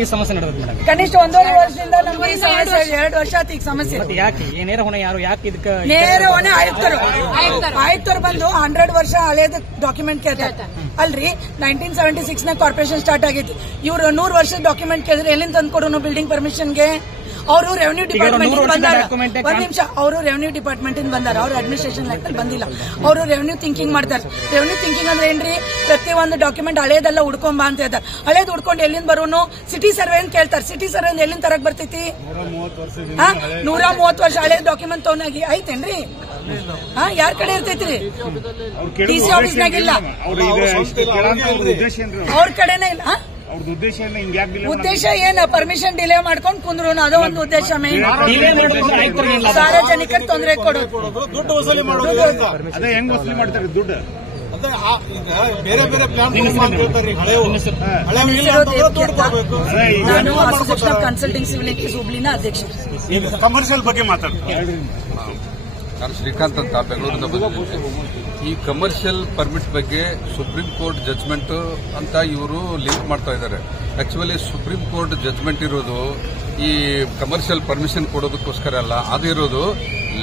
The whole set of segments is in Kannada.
ಈ ಸಮಸ್ಯೆ ನಡೆದಿದೆ ಮೇಡಮ್? ಕನಿಷ್ಠ 1.5 ವರ್ಷದಿಂದ ನಮ್ಗೆ ಈ ಸಮಸ್ಯೆ 2 ವರ್ಷ ಆಯ್ತು ಈಗ ಸಮಸ್ಯೆ. ಯಾಕೆ ನೇರ ಹೊಣೆ ಯಾರು? ಯಾಕೆ ಇದಕ್ಕೆ ನೇರ ಹೊಣೆ ಆಯುಕ್ತರು ಬಂದು 100 ವರ್ಷ ಹಳೇದ ಡಾಕ್ಯುಮೆಂಟ್ ಕೇಳ್ತಾರೆ ಅಲ್ರಿ. 1976 ನ ಕಾರ್ಪೊರೇಷನ್ ಸ್ಟಾರ್ಟ್ ಆಗಿತ್ತು. ಇವ್ರು 100 ವರ್ಷದ ಡಾಕ್ಯುಮೆಂಟ್ ಕೇಳಿದ್ರೆ ಎಲ್ಲಿಂದ ತಂದ್ಕೊಡೋನು ಬಿಲ್ಡಿಂಗ್ ಪರ್ಮಿಷನ್ಗೆ? ಅವರು ರೆವೆನ್ಯೂ ಡಿಪಾರ್ಟ್ಮೆಂಟ್ ಬಂದಾರ. ಒಂದ್ ನಿಮಿಷ, ಅವರು ರೆವೆನ್ಯೂ ಡಿಪಾರ್ಟ್ಮೆಂಟ್ ಬಂದಾರ, ಅವ್ರ ಅಡ್ಮಿನಿಸ್ಟ್ರೇಷನ್ ಲೆವೆಲ್ ಬಂದಿಲ್ಲ. ಅವರು ರೆವೆನ್ಯೂ ಥಿಂಕಿಂಗ್ ಮಾಡ್ತಾರೆ. ರೆವೆನ್ಯೂ ಥಿಂಕಿಂಗ್ ಅಂದ್ರೆ ಏನ್ರಿ? ಪ್ರತಿ ಒಂದು ಡಾಕ್ಯುಮೆಂಟ್ ಹಳೇದೆಲ್ಲ ಹುಡ್ಕೊಂಬ ಅಂತ ಹೇಳ್ತಾರೆ. ಹಳೇದ್ ಹುಡ್ಕೊಂಡು ಎಲ್ಲಿಂದ ಬರೋನು? ಸಿಟಿ ಸರ್ವೆ ಅಂತ ಕೇಳ್ತಾರೆ. ಸಿಟಿ ಸರ್ವೆ ಎಲ್ಲಿಂದ ತರಕ್ ಬರ್ತೈತಿ? 130 ವರ್ಷ ಹಳೇದ್ ಡಾಕ್ಯುಮೆಂಟ್ ತಗೊಂಡಾಗಿ ಐತೇನ್ರಿ? ಯಾರ ಕಡೆ ಇರ್ತೈತ್ರಿ? ಡಿಸಿ ಆಫೀಸ್ನಾಗಿಲ್ಲ, ಅವ್ರ ಕಡೆನೇ ಇಲ್ಲ. ಉದ್ದೇಶ ಏನ? ಪರ್ಮಿಷನ್ ಡಿಲೇ ಮಾಡ್ಕೊಂಡು ಕುಂದ್ರು, ಅದೋ ಒಂದು ಉದ್ದೇಶ. ಮೇನ್ ಸಾರ್ವಜನಿಕರಿಗೆ ತೊಂದರೆ ಕೊಡೋದು, ದುಡ್ಡು ವಸೂಲಿ ಮಾಡೋದು. ಅದೇ ಹೆಂಗ್ ವಸೂಲಿ ಮಾಡ್ತಾರೆ ದುಡ್ಡು? ಬೇರೆ ಬೇರೆ ಪ್ಲಾನ್ ನಾನು ಅಸೋಸಿಯೇಷನ್ ಆಫ್ ಕನ್ಸಲ್ಟಿಂಗ್ ಸಿವಿಲ್ ಕೇಸ್ ಹುಬ್ಳಿನ ಅಧ್ಯಕ್ಷ. ಕಮರ್ಷಿಯಲ್ ಬಗ್ಗೆ ಮಾತಾಡ್ತೀನಿ. ನಾನು ಶ್ರೀಕಾಂತ್ ಅಂತ ಬೆಂಗಳೂರಿನ ಬಂದಿದ್ದೀನಿ. ಈ ಕಮರ್ಷಿಯಲ್ ಪರ್ಮಿಟ್ ಬಗ್ಗೆ ಸುಪ್ರೀಂ ಕೋರ್ಟ್ ಜಡ್ಜ್ಮೆಂಟ್ ಅಂತ ಇವರು ಲಿಂಕ್ ಮಾಡ್ತಾ ಇದ್ದಾರೆ. ಆಕ್ಚುಲಿ ಸುಪ್ರೀಂ ಕೋರ್ಟ್ ಜಡ್ಜ್ಮೆಂಟ್ ಇರೋದು ಈ ಕಮರ್ಷಿಯಲ್ ಪರ್ಮಿಷನ್ ಕೊಡೋದಕ್ಕೋಸ್ಕರ ಅಲ್ಲ, ಅದಿರೋದು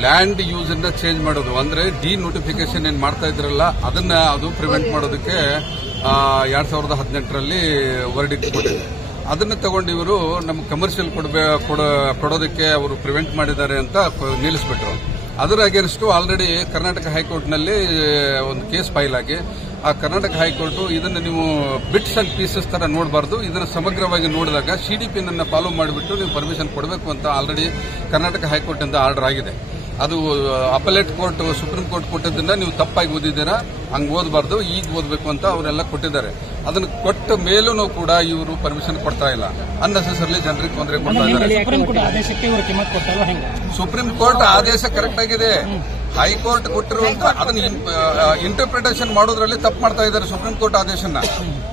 ಲ್ಯಾಂಡ್ ಯೂಸ್ ಅನ್ನ ಚೇಂಜ್ ಮಾಡೋದು. ಅಂದ್ರೆ ಡಿ ನೋಟಿಫಿಕೇಶನ್ ಏನ್ ಮಾಡ್ತಾ ಇದ್ರಲ್ಲ ಅದು ಪ್ರಿವೆಂಟ್ ಮಾಡೋದಕ್ಕೆ 2018ರಲ್ಲಿ ವರ್ಡಿಕ್ಟ್ ಕೊಟ್ಟಿದೆ. ಅದನ್ನ ತಗೊಂಡು ಇವರು ನಮ್ಮ ಕಮರ್ಷಿಯಲ್ ಕೊಡೋದಕ್ಕೆ ಅವರು ಪ್ರಿವೆಂಟ್ ಮಾಡಿದ್ದಾರೆ ಅಂತ ನಿಲ್ಲಿಸ್ಬಿಟ್ರು. ಅದರ ಅಗೇನ್ಸ್ಟ್ ಆಲ್ರೆಡಿ ಕರ್ನಾಟಕ ಹೈಕೋರ್ಟ್ನಲ್ಲಿ ಒಂದು ಕೇಸ್ ಫೈಲ್ ಆಗಿ ಆ ಕರ್ನಾಟಕ ಹೈಕೋರ್ಟ್ ಇದನ್ನು ನೀವು ಬಿಟ್ಸ್ ಅಂಡ್ ಪೀಸಸ್ ತರ ನೋಡಬಾರ್ದು, ಇದನ್ನು ಸಮಗ್ರವಾಗಿ ನೋಡಿದಾಗ ಸಿಡಿಪಿನ ಫಾಲೋ ಮಾಡಿಬಿಟ್ಟು ನೀವು ಪರ್ಮಿಷನ್ ಕೊಡಬೇಕು ಅಂತ ಆಲ್ರೆಡಿ ಕರ್ನಾಟಕ ಹೈಕೋರ್ಟ್ ಇಂದ ಆರ್ಡರ್ ಆಗಿದೆ. ಅದು ಅಪಲೇಟ್ ಕೋರ್ಟ್ ಸುಪ್ರೀಂ ಕೋರ್ಟ್ ಕೊಟ್ಟಿದ್ದನ್ನ ನೀವು ತಪ್ಪಾಗಿ ಓದಿದ್ದೀರಾ, ಹಂಗೆ ಓದಬಾರ್ದು, ಈಗ ಓದಬೇಕು ಅಂತ ಅವರೆಲ್ಲ ಕೊಟ್ಟಿದ್ದಾರೆ. ಅದನ್ನು ಕೊಟ್ಟ ಮೇಲೂ ಕೂಡ ಇವರು ಪರ್ಮಿಷನ್ ಕೊಡ್ತಾ ಇಲ್ಲ, ಅನ್ನೆಸೆಸರ್ಲಿ ಜನರಿಗೆ ತೊಂದರೆ ಕೊಡ್ತಾ ಇದ್ದಾರೆ. ಸುಪ್ರೀಂ ಕೋರ್ಟ್ ಆದೇಶ ಕರೆಕ್ಟ್ ಆಗಿದೆ, ಹೈಕೋರ್ಟ್ ಕೊಟ್ಟಿರುವಂತ ಅದನ್ನ ಇಂಟರ್ಪ್ರಿಟೇಷನ್ ಮಾಡೋದ್ರಲ್ಲಿ ತಪ್ಪು ಮಾಡ್ತಾ ಇದ್ದಾರೆ ಸುಪ್ರೀಂ ಕೋರ್ಟ್ ಆದೇಶನ.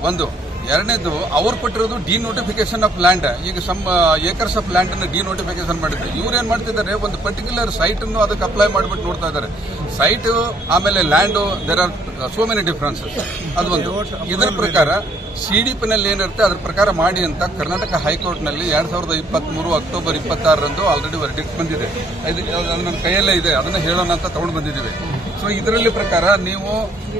ಒಂದು ಎರಡನೇದು ಅವ್ರು ಕೊಟ್ಟಿರೋದು ಡಿ ನೋಟಿಫಿಕೇಶನ್ ಆಫ್ ಲ್ಯಾಂಡ್. ಈಗ ಸಮ್ ಏಕರ್ಸ್ ಆಫ್ ಲ್ಯಾಂಡ್ ಅನ್ನು ಡಿ ನೋಟಿಫಿಕೇಶನ್ ಮಾಡಿದ್ದಾರೆ. ಇವ್ರು ಏನ್ ಮಾಡ್ತಿದ್ದಾರೆ, ಒಂದು ಪರ್ಟಿಕ್ಯುಲರ್ ಸೈಟ್ ಅನ್ನು ಅದಕ್ಕೆ ಅಪ್ಲೈ ಮಾಡಿಬಿಟ್ಟು ನೋಡ್ತಾ ಇದ್ದಾರೆ. ಸೈಟ್ ಆಮೇಲೆ land there are so many differences. ಅದೊಂದು. ಇದರ ಪ್ರಕಾರ ಸಿಡಿಪಿನಲ್ಲಿ ಏನಿರುತ್ತೆ ಅದ್ರ ಪ್ರಕಾರ ಮಾಡಿ ಅಂತ ಕರ್ನಾಟಕ ಹೈಕೋರ್ಟ್ನಲ್ಲಿ 2023 ಅಕ್ಟೋಬರ್ 26ರಂದು ಆಲ್ರೆಡಿ ವರ್ಡಿಕ್ಟ್ ಬಂದಿದೆ. ಅದು ನನ್ನ ಕೈಯಲ್ಲೇ ಇದೆ, ಅದನ್ನ ಹೇಳೋಣ ಅಂತ ತಗೊಂಡು ಬಂದಿದ್ದೀವಿ. ಸೊ ಇದರಲ್ಲಿ ಪ್ರಕಾರ ನೀವು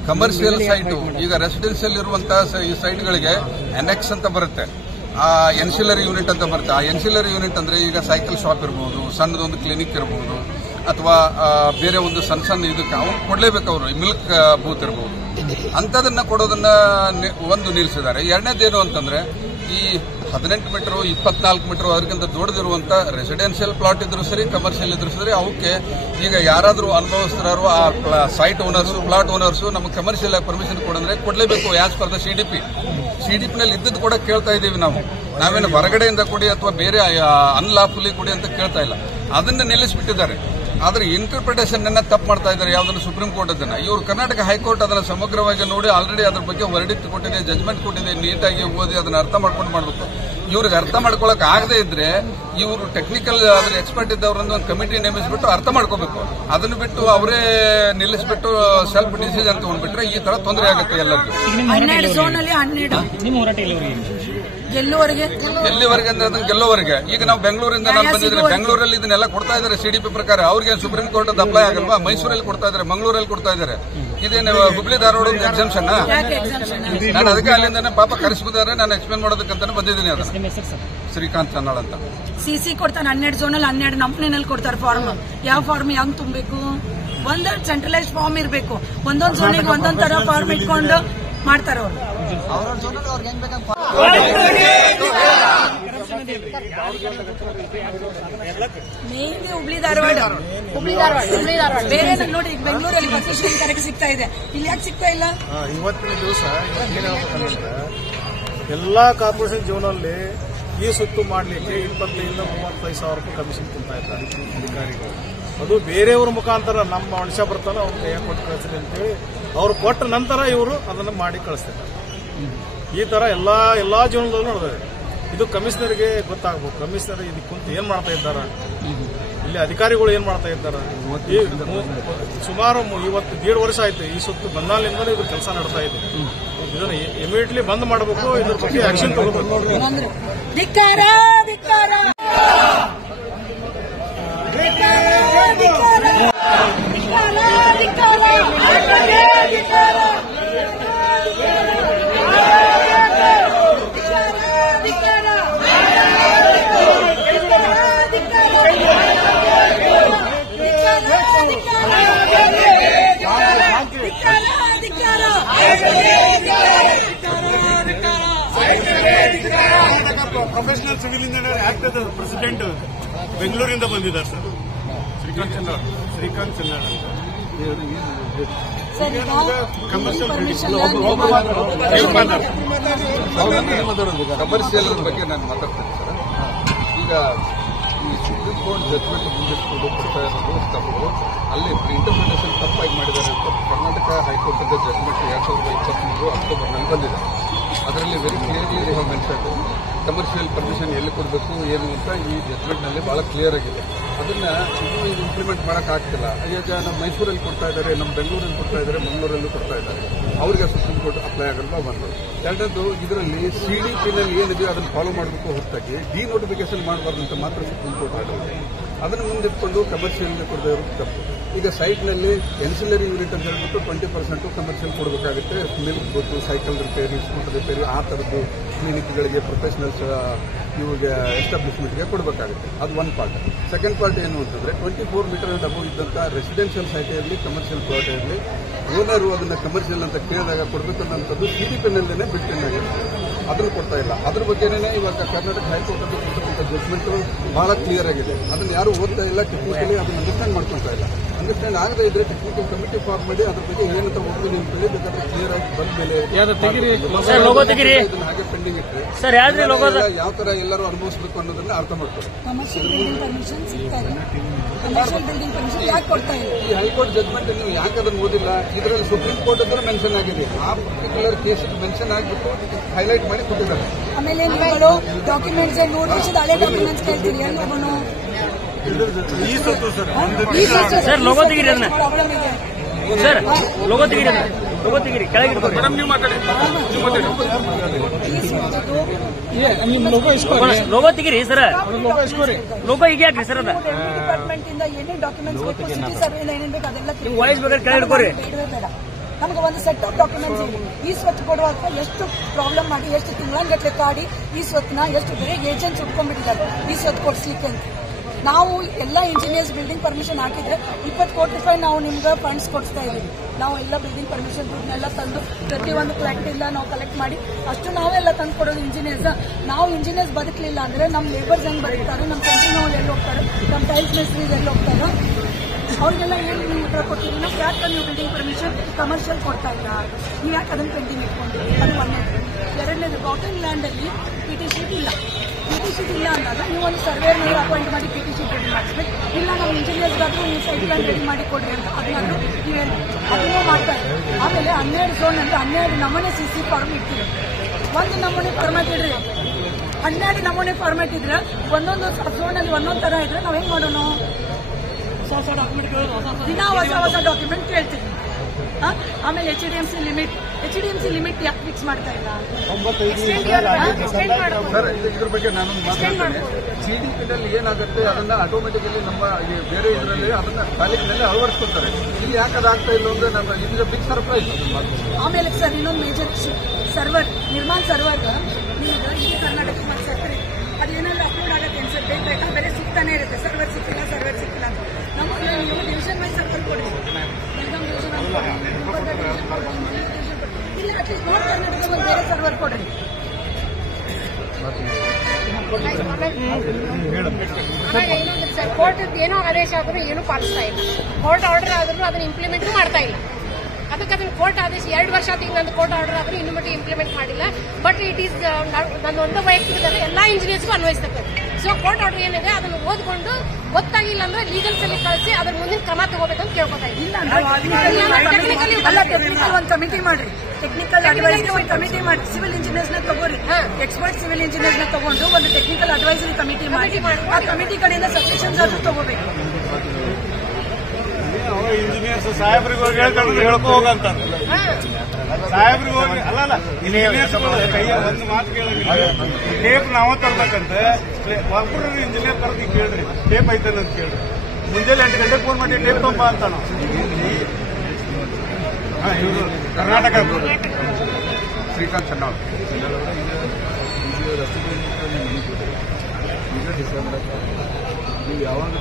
ಕಮರ್ಷಿಯಲ್ ಸೈಟ್, ಈಗ ರೆಸಿಡೆನ್ಷಿಯಲ್ ಇರುವಂತಹ ಈ ಸೈಟ್ಗಳಿಗೆ ಎನೆಕ್ಸ್ ಅಂತ ಬರುತ್ತೆ, ಆ ಎನ್ಸಿಲರಿ ಯೂನಿಟ್ ಅಂತ ಬರುತ್ತೆ. ಆ ಎನ್ಸಿಲರಿ ಯೂನಿಟ್ ಅಂದ್ರೆ ಈಗ ಸೈಕಲ್ ಶಾಪ್ ಇರಬಹುದು, ಸಣ್ಣದೊಂದು ಕ್ಲಿನಿಕ್ ಇರಬಹುದು, ಅಥವಾ ಬೇರೆ ಒಂದು ಸಣ್ಣ ಇದಕ್ಕೆ ಅವ್ರು ಕೊಡಲೇಬೇಕು, ಅವರು ಮಿಲ್ಕ್ ಬೂತ್ ಇರಬಹುದು, ಅಂತದನ್ನ ಕೊಡೋದನ್ನ ಒಂದು ನಿಲ್ಲಿಸಿದ್ದಾರೆ. ಎರಡನೇದೇನು ಅಂತಂದ್ರೆ ಈ 18 ಮೀಟರ್ 24 ಮೀಟರ್ ಅದಕ್ಕಿಂತ ದೊಡ್ಡದಿರುವಂತ ರೆಸಿಡೆನ್ಷಿಯಲ್ ಪ್ಲಾಟ್ ಇದ್ರು ಸರಿ, ಕಮರ್ಷಿಯಲ್ ಇದ್ರು ಸರಿ, ಅವಕ್ಕೆ ಈಗ ಯಾರಾದ್ರೂ ಅನುಭವಿಸ್ತಾರೋ ಆ ಸೈಟ್ ಓನರ್ಸ್, ಪ್ಲಾಟ್ ಓನರ್ಸ್ ನಮಗೆ ಕಮರ್ಷಿಯಲ್ ಆಗಿ ಪರ್ಮಿಷನ್ ಕೊಡಂದ್ರೆ ಕೊಡಲೇಬೇಕು ಆಸ್ ಪರ್ ದ ಸಿಡಿಪಿನಲ್ಲಿ ಇದ್ದದ್ದು ಕೂಡ ಕೇಳ್ತಾ ಇದ್ದೀವಿ ನಾವು. ನಾವೇನು ಹೊರಗಡೆಯಿಂದ ಕೊಡಿ ಅಥವಾ ಬೇರೆ ಅನ್ಲಾಫುಲಿ ಕೊಡಿ ಅಂತ ಕೇಳ್ತಾ ಇಲ್ಲ, ಅದನ್ನ ನಿಲ್ಲಿಸಿಬಿಟ್ಟಿದ್ದಾರೆ. ಆದ್ರೆ ಇಂಟರ್ಪ್ರಿಟೇಷನ್ ತಪ್ಪು ಮಾಡ್ತಾ ಇದ್ದಾರೆ ಯಾವ್ದನ್ನು ಸುಪ್ರೀಂ ಕೋರ್ಟ್ ಅದನ್ನ. ಇವರು ಕರ್ನಾಟಕ ಹೈಕೋರ್ಟ್ ಅದನ್ನ ಸಮಗ್ರವಾಗಿ ನೋಡಿ ಆಲ್ರೆಡಿ ಅದ್ರ ಬಗ್ಗೆ ವರ್ಡಿಕ್ಟ್ ಕೊಟ್ಟಿದೆ, ಜಜ್ಮೆಂಟ್ ಕೊಟ್ಟಿದೆ, ನೀಟಾಗಿ ಓದಿ ಅದನ್ನ ಅರ್ಥ ಮಾಡ್ಕೊಂಡು ಮಾಡಬೇಕು. ಇವ್ರಿಗೆ ಅರ್ಥ ಮಾಡ್ಕೊಳಕ್ ಆಗದೆ ಇದ್ರೆ ಇವರು ಟೆಕ್ನಿಕಲ್ ಅದ್ರ ಎಕ್ಸ್ಪರ್ಟ್ ಇದ್ದವರನ್ನ ಒಂದು ಕಮಿಟಿ ನೇಮಿಸಿಬಿಟ್ಟು ಅರ್ಥ ಮಾಡ್ಕೋಬೇಕು. ಅದನ್ನು ಬಿಟ್ಟು ಅವರೇ ನಿಲ್ಲಿಸ್ಬಿಟ್ಟು ಸೆಲ್ಫ್ ಡಿಸಿಷನ್ ತಗೊಂಡ್ಬಿಟ್ರೆ ಈ ತರ ತೊಂದರೆ ಆಗುತ್ತೆ ಎಲ್ಲರಿಗೂ. ಎಲ್ಲಿವರೆಗೆ ಅಂದ್ರೆ ಅದನ್ನ ಗೆಲ್ಲೋವರೆಗೆ. ಈಗ ನಾವು ಬೆಂಗಳೂರಿಂದ ನಾನು ಬಂದಿದ್ದೀನಿ, ಬೆಂಗಳೂರಲ್ಲಿ ಇದನ್ನೆಲ್ಲ ಕೊಡ್ತಾ ಇದ್ದಾರೆ ಸಿಡಿಪಿ ಪ್ರಕಾರ. ಅವ್ರಿಗೆ ಸುಪ್ರೀಂ ಕೋರ್ಟ್ ಅದು ಅಪ್ಲೈ ಆಗಲ್ವಾ? ಮೈಸೂರಲ್ಲಿ ಕೊಡ್ತಾ ಇದ್ದಾರೆ, ಮಂಗಳೂರಲ್ಲಿ ಕೊಡ್ತಾ ಇದ್ದಾರೆ. ಇದೇನು ಹುಬ್ಳಿ ಧಾರವಾಡ ಎಕ್ಸಾಮ್ಷನ್? ನಾನು ಅದಕ್ಕೆ ಅಲ್ಲಿಂದಾನೆ ಪಾಪ ಕರೆಸ್ಬಿದ್ದಾರೆ, ನಾನು ಎಕ್ಸ್ಪ್ಲೇನ್ ಮಾಡೋದಕ್ಕಂತಾನೆ ಬಂದಿದ್ದೀನಿ. ಅದನ್ನ ಶ್ರೀಕಾಂತ್ ಚನ್ನಾಳ್ ಅಂತ ಸಿಸಿ ಕೊಡ್ತಾನೆ. 12 ಝೋನಲ್ಲಿ 12 ನಂಪನಿನಲ್ಲಿ ಕೊಡ್ತಾರೆ ಫಾರ್ಮ್. ಯಾವ ಫಾರ್ಮ್ ಹೆಂಗ್ ತುಂಬಬೇಕು? ಒಂದು ಸೆಂಟ್ರಲೈಸ್ ಫಾರ್ಮ್ ಇರಬೇಕು. ಒಂದೊಂದು ಝೋನಿಗೆ ಒಂದೊಂದ್ ತರ ಫಾರ್ಮ್ ಇಟ್ಕೊಂಡು ಮಾಡ್ತಾರ ಅವರು. ಮೇನ್ಲಿ ಹುಬ್ಳಿ ಧಾರವಾಡ ಬೇರೆ ನೋಡಿ. ಬೆಂಗಳೂರಲ್ಲಿ ಪರ್ಮಿಷನ್ ಕರೆಕ್ಟ್ ಸಿಗ್ತಾ ಇದೆ, ಇಲ್ಲಿ ಯಾಕೆ ಸಿಗ್ತಾ ಇಲ್ಲ? ಇವತ್ತಿನ ದಿವಸ ಎಲ್ಲಾ ಕಾರ್ಪೊರೇಷನ್ ಜೀವನದಲ್ಲಿ ಈ ಸುತ್ತು ಮಾಡಲಿಕ್ಕೆ 25,000 to 35,000 ರೂಪಾಯಿ ಕಮಿಷನ್ ತಿಂತಾ ಇದ್ದಾರೆ ಅಧಿಕಾರಿಗಳು. ಅದು ಬೇರೆಯವ್ರ ಮುಖಾಂತರ ನಮ್ಮ ಮನುಷ್ಯ ಬರ್ತಾನೆ ಅವ್ರ ಕೈಯಾಗ ಕೊಟ್ಟು ಕಳಿಸ್ರಿ ಅಂತೇಳಿ ಅವ್ರು ಕೊಟ್ಟ ನಂತರ ಇವರು ಅದನ್ನು ಮಾಡಿ ಕಳಿಸ್ತಿದ್ದಾರೆ. ಈ ತರ ಎಲ್ಲಾ ಜೀವನದಲ್ಲೂ ನೋಡಿದ್ರೆ ಇದು ಕಮಿಷನರ್ಗೆ ಗೊತ್ತಾಗಬೇಕು. ಕಮಿಷನರ್ ಇದಕ್ಕೆ ಕುಂತು ಏನ್ ಮಾಡ್ತಾ ಇದ್ದಾರ, ಇಲ್ಲಿ ಅಧಿಕಾರಿಗಳು ಏನ್ ಮಾಡ್ತಾ ಇದ್ದಾರ. ಸುಮಾರು ಇವತ್ತು 1.5 ವರ್ಷ ಆಯ್ತು ಈ ಸುತ್ತು ಬಂದಾಲಿಂದಲೇ ಇದು ಕೆಲಸ ನಡ್ತಾ ಇದೆ. ಇದನ್ನ ಇಮಿಡಿಯೇಟ್ಲಿ ಬಂದ್ ಮಾಡಬೇಕು. ಇದ್ರ ಬಗ್ಗೆ ಆಕ್ಷನ್ ತಗೋಬೇಕು. ಧಿಕ್ಕಾರ ಧಿಕ್ಕಾರ professional civil engineer act president ಬೆಂಗಳೂರಿಂದ ಬಂದಿದ್ದಾರೆ ಸರ್. ಶ್ರೀಕಾಂತ್ ಚೆನ್ನಡ್ ಕಮರ್ಷಿಯಲ್ ಬಗ್ಗೆ ನಾನು ಮಾತಾಡ್ತೇನೆ ಸರ್. ಈಗ ಈ ಸುಪ್ರೀಂ ಕೋರ್ಟ್ ಜಡ್ಜ್ಮೆಂಟ್ ಮುಂದಿಟ್ಕೊಂಡು ಕೊಡ್ತಾ ಇರೋದು ತಪ್ಪು. ಅಲ್ಲಿ ಇಂಟರ್ಪ್ರಿಟೇಷನ್ ತಪ್ಪಾಗಿ ಮಾಡಿದ್ದಾರೆ ಅಂತ ಕರ್ನಾಟಕ ಹೈಕೋರ್ಟ್ ಜಡ್ಜ್ಮೆಂಟ್ 2023 ಅಕ್ಟೋಬರ್ನಲ್ಲಿ ಬಂದಿದೆ. ಅದರಲ್ಲಿ very clearly they have mentioned commercial permission ಎಲ್ಲಿ ಕೊಡಬೇಕು ಏನು ಅಂತ ಈ ಜಡ್ಜ್ಮೆಂಟ್ನಲ್ಲಿ ಬಹಳ ಕ್ಲಿಯರ್ ಆಗಿದೆ. ಅದನ್ನ ಇನ್ನೂ ಇಂಪ್ಲಿಮೆಂಟ್ ಮಾಡೋಕ್ಕಾಗ್ತಿಲ್ಲ. ಈಗ ನಮ್ಮ ಮೈಸೂರಲ್ಲಿ ಕೊಡ್ತಾ ಇದ್ದಾರೆ, ನಮ್ಮ ಬೆಂಗಳೂರಲ್ಲಿ ಕೊಡ್ತಾ ಇದ್ದಾರೆ, ಮಂಗಳೂರಲ್ಲೂ ಕೊಡ್ತಾ ಇದ್ದಾರೆ. ಅವರಿಗೆ ಸುಪ್ರೀಂ ಕೋರ್ಟ್ ಅಪ್ಲೈ ಆಗಲ್ವಾ ಒಂದು. ಎರಡನೇದು, ಇದರಲ್ಲಿ CDPನಲ್ಲಿ ಏನಿದೆ ಅದನ್ನು ಫಾಲೋ ಮಾಡಬೇಕು ಹೊರತಾಗಿ ಡಿನೋಟಿಫಿಕೇಶನ್ ಮಾಡಬಾರ್ದು ಅಂತ ಮಾತ್ರ ಸುಪ್ರೀಂ ಕೋರ್ಟ್ ಆಗಿದೆ. ಅದನ್ನು ಮುಂದಿಟ್ಕೊಂಡು ಕಮರ್ಷಿಯಲ್ ಕೊಡದೇ ಇರೋದು ತಪ್ಪು. ಈಗ ಸೈಟ್ನಲ್ಲಿ ಎನ್ಸಿಲರಿ ಯೂನಿಟ್ ಅಂತ ಹೇಳ್ಬಿಟ್ಟು 20% ಕಮರ್ಷಿಯಲ್ ಕೊಡಬೇಕಾಗುತ್ತೆ. ಮಿಲ್ಕ್ ಬೋದು, ಸೈಕಲ್ ರಿಪೇರಿ, ಸ್ಕೂಟರ್ ರಿಪೇರಿ, ಆ ಥರದ್ದು ಕ್ಲಿನಿಕ್ಗಳಿಗೆ, ಪ್ರೊಫೆಷನಲ್ಸ್ ಇವಾಗ ಎಸ್ಟಾಬ್ಲಿಷ್ಮೆಂಟ್ಗೆ ಕೊಡಬೇಕಾಗುತ್ತೆ. ಅದು ಒಂದು ಪಾರ್ಟ್. ಸೆಕೆಂಡ್ ಪಾರ್ಟ್ ಏನು ಅಂತಂದ್ರೆ 24 ಮೀಟರ್ ಅಂಡ್ ಅಬೌವ್ ಇದ್ದಂಥ ರೆಸಿಡೆನ್ಷಿಯಲ್ ಸೈಟ್ ಇರಲಿ, ಕಮರ್ಷಿಯಲ್ ಪ್ಲಾಟ್ ಇರಲಿ, ಓನರು ಅದನ್ನ ಕಮರ್ಷಿಯಲ್ ಅಂತ ಕೇಳಿದಾಗ ಕೊಡಬೇಕನ್ನೋಂಥದ್ದು CDPನಲ್ಲೇ ಬಿಲ್ಟ್ ಅದನ್ನು ಕೊಡ್ತಾ ಇಲ್ಲ. ಅದ್ರ ಬಗ್ಗೆನೇ ಇವಾಗ ಕರ್ನಾಟಕ ಹೈಕೋರ್ಟ್ ಅದು ಕೊಟ್ಟಂತ ಜಡ್ಜ್ಮೆಂಟ್ ಬಹಳ ಕ್ಲಿಯರ್ ಆಗಿದೆ. ಅದನ್ನ ಯಾರು ಓದ್ತಾ ಇಲ್ಲ, ಟೆಕ್ನಿಕಲಿ ಅದನ್ನ ಅಂಡರ್ಸ್ಟ್ಯಾಂಡ್ ಮಾಡ್ಕೊಳ್ತಾ ಇಲ್ಲ. ಅಂಡರ್ಸ್ಟ್ಯಾಂಡ್ ಆಗದೇ ಇದ್ರೆ ಟೆಕ್ನಿಕಲ್ ಕಮಿಟಿ ಫಾರ್ಮ್ ಮಾಡಿ ಅದ್ರ ಬಗ್ಗೆ ಏನಂತ ಹೋಗಿ ನೀವು ತಿಳಿಬೇಕಾದ್ರೆ ಕ್ಲಿಯರ್ ಆಗಿ ಬಂದ ಮೇಲೆ ಇದನ್ನ ಹಾಗೆ ಪೆಂಡಿಂಗ್ ಇಟ್ಟರೆ ಯಾವ ತರ ಎಲ್ಲರೂ ಅನುಭವಿಸಬೇಕು ಅನ್ನೋದನ್ನ ಅರ್ಥ ಮಾಡ್ತಾರೆ. ಈ ಹೈಕೋರ್ಟ್ ಜಡ್ಜ್ಮೆಂಟ್ ನೀವು ಯಾಕೆ ಅದನ್ನು ಓದಿಲ್ಲ? ಇದರಲ್ಲಿ ಸುಪ್ರೀಂ ಕೋರ್ಟ್ ಅಂತ ಮೆನ್ಷನ್ ಆಗಿದೆ. ಆ ಪರ್ಟಿಕ್ಯುಲರ್ ಕೇಸ್ ಮೆನ್ಷನ್ ಆಗಿಬಿಟ್ಟು ಹೈಲೈಟ್ ಮಾಡಿ ಕೊಟ್ಟಿದ್ದಾರೆ. ಆಮೇಲೆ ಡಾಕ್ಯುಮೆಂಟ್ಸ್ 100 ವರ್ಷದ ಹಳೆ ಡಾಕ್ಯುಮೆಂಟ್ಸ್ ಕೇಳ್ತೀರಿ ಸರ್ ಲೋಗೋ ತೆಗೀರಿ ಅದನ್ನ. ಸರ್ ಲೋಗೋ ತೆಗೀರಿ ಅದನ್ನ. ಲೋಗೋ ತೆಗೀರಿ ಕೆಳಗೆ ಲೋಗೋ ತೆಗೀರಿ ಸರ್. ಲೋಗೋ ಈಗ ಯಾಕ್ರಿ ಸರ್? ಅದ ಡಿಪಾರ್ಟ್ಮೆಂಟ್ ಇಂದ ಏನೇ ಡಾಕ್ಯುಮೆಂಟ್ಸ್ ಬೇಕು, ಸಿಟಿ ಸರ್ವೆಯಿಂದ ಏನೇನು ಬೇಕು ಅದೆಲ್ಲ ವಾಯ್ಸ್ ಬೇಕಾದ್ರೆ ಕೆಳಗೆ ಹಿಡ್ಕೋರಿ. ನಮ್ಗೆ ಒಂದು ಸೆಟ್ ಆಫ್ ಡಾಕ್ಯುಮೆಂಟ್ಸ್ ಇದೆ. ಈ ಸ್ವತ್ತು ಕೊಡುವಾಗ ಎಷ್ಟು ಪ್ರಾಬ್ಲಮ್ ಮಾಡಿ, ಎಷ್ಟು ತಿಂಗಳಂಗಟ್ಲೆ ಕಾಡಿ ಈ ಸ್ವತ್ತನ್ನ ಎಷ್ಟು ಬೇರೆ ಏಜೆಂಟ್ಸ್ ಉಟ್ಕೊಂಡ್ಬಿಟ್ಟಿದ್ದಾರೆ ಈ ಸ್ವತ್ತು ಕೊಡ್ಸ್ಲಿಕ್ಕೆ ಅಂತ. ನಾವು ಎಲ್ಲ ಇಂಜಿನಿಯರ್ಸ್ ಬಿಲ್ಡಿಂಗ್ ಪರ್ಮಿಷನ್ ಹಾಕಿದ್ರೆ 20 ಕೋಟಿ ರೂಪಾಯಿ ನಾವು ನಿಮ್ಗೆ ಫಂಡ್ಸ್ ಕೊಡ್ತಾ ಇದ್ದೀವಿ. ನಾವು ಎಲ್ಲ ಬಿಲ್ಡಿಂಗ್ ಪರ್ಮಿಷನ್ ದುಡ್ಡನ್ನೆಲ್ಲ ತಂದು ಪ್ರತಿಯೊಂದು ಫ್ಲಾಟ್ ಇಲ್ಲ ನಾವು ಕಲೆಕ್ಟ್ ಮಾಡಿ ಅಷ್ಟು ನಾವೆಲ್ಲ ತಂದು ಕೊಡೋದು ಇಂಜಿನಿಯರ್ಸ್. ನಾವು ಇಂಜಿನಿಯರ್ಸ್ ಬದುಕಲಿಲ್ಲ ಅಂದ್ರೆ ನಮ್ಮ ಲೇಬರ್ಸ್ ಹೆಂಗ್ ಬದುಕ್ತಾರೆ, ನಮ್ಮ ಕಂಪ್ನಿನವ್ರು ಎಲ್ಲಿ ಹೋಗ್ತಾರೆ, ನಮ್ಮ ಟೈಲ್ಸ್ ಮೇಸ್ಟ್ರೀಸ್ ಎಲ್ಲಿ ಹೋಗ್ತಾರೆ, ಅವ್ರಿಗೆಲ್ಲ ಏನು ನೀವು ಉತ್ತರ ಕೊಡ್ತೀವಿ? ನಾವು ಯಾಕೆ ನೀವು ಬಿಲ್ಡಿಂಗ್ ಪರ್ಮಿಷನ್ ಕಮರ್ಷಿಯಲ್ ಕೊಡ್ತಾ ಇಲ್ಲ? ನೀವು ಯಾಕೆ ಅದನ್ನು ಪೆಂಡಿಂಗ್ ಇಟ್ಕೊಂಡು? ಅದು ಒಂದನೇದು. ಎರಡನೇದು, ಬಾಟಲ್ ಲ್ಯಾಂಡ್ ಅಲ್ಲಿ PT ಶೀಟ್ ಇಲ್ಲ. PT ಶೀಟ್ ಇಲ್ಲ ಅಂದಾಗ ನೀವು ಒಂದು ಸರ್ವೇರ್ ಮೇಲೆ ಅಪಾಯಿಂಟ್ ಮಾಡಿ PT ಶೀಟ್ ರೆಡಿ ಮಾಡಿಸ್ಬೇಕು. ಇಲ್ಲ ನಮ್ಮ ಇಂಜಿನಿಯರ್ಸ್ಗಾದ್ರೂ ನೀವು ಸೈಟ್ ಪ್ಲಾನ್ ರೆಡಿ ಮಾಡಿ ಕೊಡ್ರಿ ಅಂತ ಅದನ್ನಾದ್ರೂ ನೀವೇನು ಅದನ್ನೂ ಮಾಡ್ತಾ ಇದ್ದೀವಿ. ಆಮೇಲೆ 12 ಝೋನ್ ಅಂದ್ರೆ 12 ನಮೂನೆ CC ಫಾರ್ಮ್ ಇಟ್ಟಿದೆ. ಒಂದು ನಮೂನೆ ಫಾರ್ಮ್ಯಾಟ್ ಇಡ್ರಿ, 12 ನಮೂನೆ ಫಾರ್ಮ್ಯಾಟ್ ಇದ್ರೆ ಒಂದೊಂದು ಝೋನ್ ಅಲ್ಲಿ ಒಂದೊಂದು ತರ ಇದ್ರೆ ನಾವ್ ಹೆಂಗ್ ಮಾಡೋಣ? ದಿನ ಹೊಸ ಡಾಕ್ಯುಮೆಂಟ್ ಕೇಳ್ತೀವಿ. ಆಮೇಲೆ HDMC ಲಿಮಿಟ್ ಯಾಕೆ ಫಿಕ್ಸ್ ಮಾಡ್ತಾ ಇಲ್ಲ? ಸರ್, ಇದ್ರ ಬಗ್ಗೆ ನಾನು ಮಾತಾಡ್ತೇನೆ. CDPನಲ್ಲಿ ಏನಾಗುತ್ತೆ ಅದನ್ನ ಆಟೋಮೆಟಿಕಲಿ ನಮ್ಮ ಬೇರೆ ಇದರಲ್ಲಿ ಅದನ್ನ ತಾಲೂಕಿನಲ್ಲಿ ಅಳವಡಿಸ್ಕೊಳ್ತಾರೆ. ಇಲ್ಲಿ ಯಾಕೆ ಅದಾಗ್ತಾ ಇಲ್ಲ ಅಂದ್ರೆ ನಮ್ಮ ಇದೀಗ ಬಿಗ್ ಸರ್ಪ್ರೈಸ್. ಆಮೇಲೆ ಸರ್ ಇನ್ನೊಂದು ಮೇಜರ್ ಸರ್ವರ್ ನಿರ್ಮಾಣ್ ಸರ್ವರ್ ನಿಮಗೆ ಇಡೀ ಕರ್ನಾಟಕ ಮತ್ತೆ ಸೆಕ್ಟರಿ ಅದೇನಾದ್ರೂ ಅಪ್ಲೋಡ್ ಆಗುತ್ತೆ ಅನ್ಸುತ್ತೆ, ಬೇಕಾ ಬೇರೆ ಸಿಗ್ತಾನೆ ಇರುತ್ತೆ. ಸರ್ವರ್ ಸಿಕ್ಕಿಲ್ಲ ಅಂತ ನಮಗೆ ನೀವು ಡಿವಿಷನ್ ವೈಸ್ ಸರ್ವರ್ ಕೊಡಿ. ಬೆಳಗಾಂ ಡಿವಿಷನ್ ಇಲ್ಲ, ಅಟ್ಲೀಸ್ಟ್ ನಾರ್ತ್ ಕರ್ನಾಟಕ ಒಂದು ಬೇರೆ ಸರ್ವರ್ ಕೊಡ್ರಿ. ಏನಂದ್ರೆ ಸರ್, ಕೋರ್ಟ್ ಏನೋ ಆದೇಶ ಆದ್ರೂ ಏನು ಪಾಲಿಸ್ತಾ ಇಲ್ಲ. ಕೋರ್ಟ್ ಆರ್ಡರ್ ಆದ್ರೂ ಅದನ್ನ ಇಂಪ್ಲಿಮೆಂಟ್ ಮಾಡ್ತಾ ಇಲ್ಲ. ಅದಕ್ಕೆ ಅದನ್ನ ಕೋರ್ಟ್ ಆದೇಶ 2 ವರ್ಷ ಆದ ನಂದು ಕೋರ್ಟ್ ಆರ್ಡರ್ ಆದ್ರೂ ಇನ್ನೂ ಮಟ್ಟಿಗೆ ಇಂಪ್ಲಿಮೆಂಟ್ ಮಾಡಿಲ್ಲ. ಬಟ್ ಇಟ್ ಈಸ್ ನನ್ನ ಒಂದು ವೈಯಕ್ತಿಕದಲ್ಲಿ ಎಲ್ಲಾ ಇಂಜಿನಿಯರ್ಸ್ಗೂ ಅನ್ವಯಿಸ್ತದೆ. ಸೊ ಕೋರ್ಟ್ ಆರ್ಡರ್ ಏನಿದೆ ಅದನ್ನು ಓದ್ಕೊಂಡು ಗೊತ್ತಾಗಿಲ್ಲ ಅಂದ್ರೆ ಲೀಗಲ್ ಸೆಲ್ ಕಳಿಸಿ ಅದ್ರ ಮುಂದಿನ ಕ್ರಮ ತಗೋಬೇಕಂತ ಕೇಳ್ಕೊತಾ ಇದ್ದೀನಿ. ಟೆಕ್ನಿಕಲ್ ಒಂದು ಕಮಿಟಿ ಮಾಡ್ರಿ, ಟೆಕ್ನಿಕಲ್ ಅಡ್ವೈಸರಿ ಒಂದು ಕಮಿಟಿ ಮಾಡಿ, ಸಿವಿಲ್ ಇಂಜಿನಿಯರ್ಸ್ ನ ತಗೋರಿ, ಎಕ್ಸ್ಪರ್ಟ್ ಸಿವಿಲ್ ಇಂಜಿನಿಯರ್ಸ್ ನ ತಗೊಂಡು ಒಂದು ಟೆಕ್ನಿಕಲ್ ಅಡ್ವೈಸರಿ ಕಮಿಟಿ ಮಾಡಿ ಆ ಕಮಿಟಿ ಕಡೆಯಿಂದ ಸಜೆಷನ್ಸ್ ಆದ್ರೂ ತಗೋಬೇಕು. ಇಂಜಿನಿಯರ್ಸ್ ಸಾಹೇಬ್ರಿಗೆ ಹೋಗಿ ಹೇಳ್ಕೊಂಡು ಹೇಳ್ಕೊ ಹೋಗಂತ ಸಾಹೇಬ್ರಿಗೆ ಹೋಗಿ ಅಲ್ಲ ಇಂಜಿನಿಯರ್ಸ್ ಕೈಯ ಒಂದು ಮಾತು ಕೇಳಂಗಿಲ್ಲ ಟೇಪ್ ನಾವ ತರ್ಬೇಕಂತ ಒಬ್ಬರು ಇಂಜಿನಿಯರ್ ಕರೆದು ಕೇಳ್ರಿ ಟೇಪ್ ಐತನ ಅಂತ ಕೇಳ್ರಿ ಮುಂಜಾನೆ 8 ಗಂಟೆಗೆ ಫೋನ್ ಮಾಡಿ ಟೇಪ್ ತುಂಬ ಅಂತಾನ ಇವರು ಕರ್ನಾಟಕ ಶ್ರೀಕಾಂತ್ ಚನ್ನಾಳ್ ಯಾವಾಗ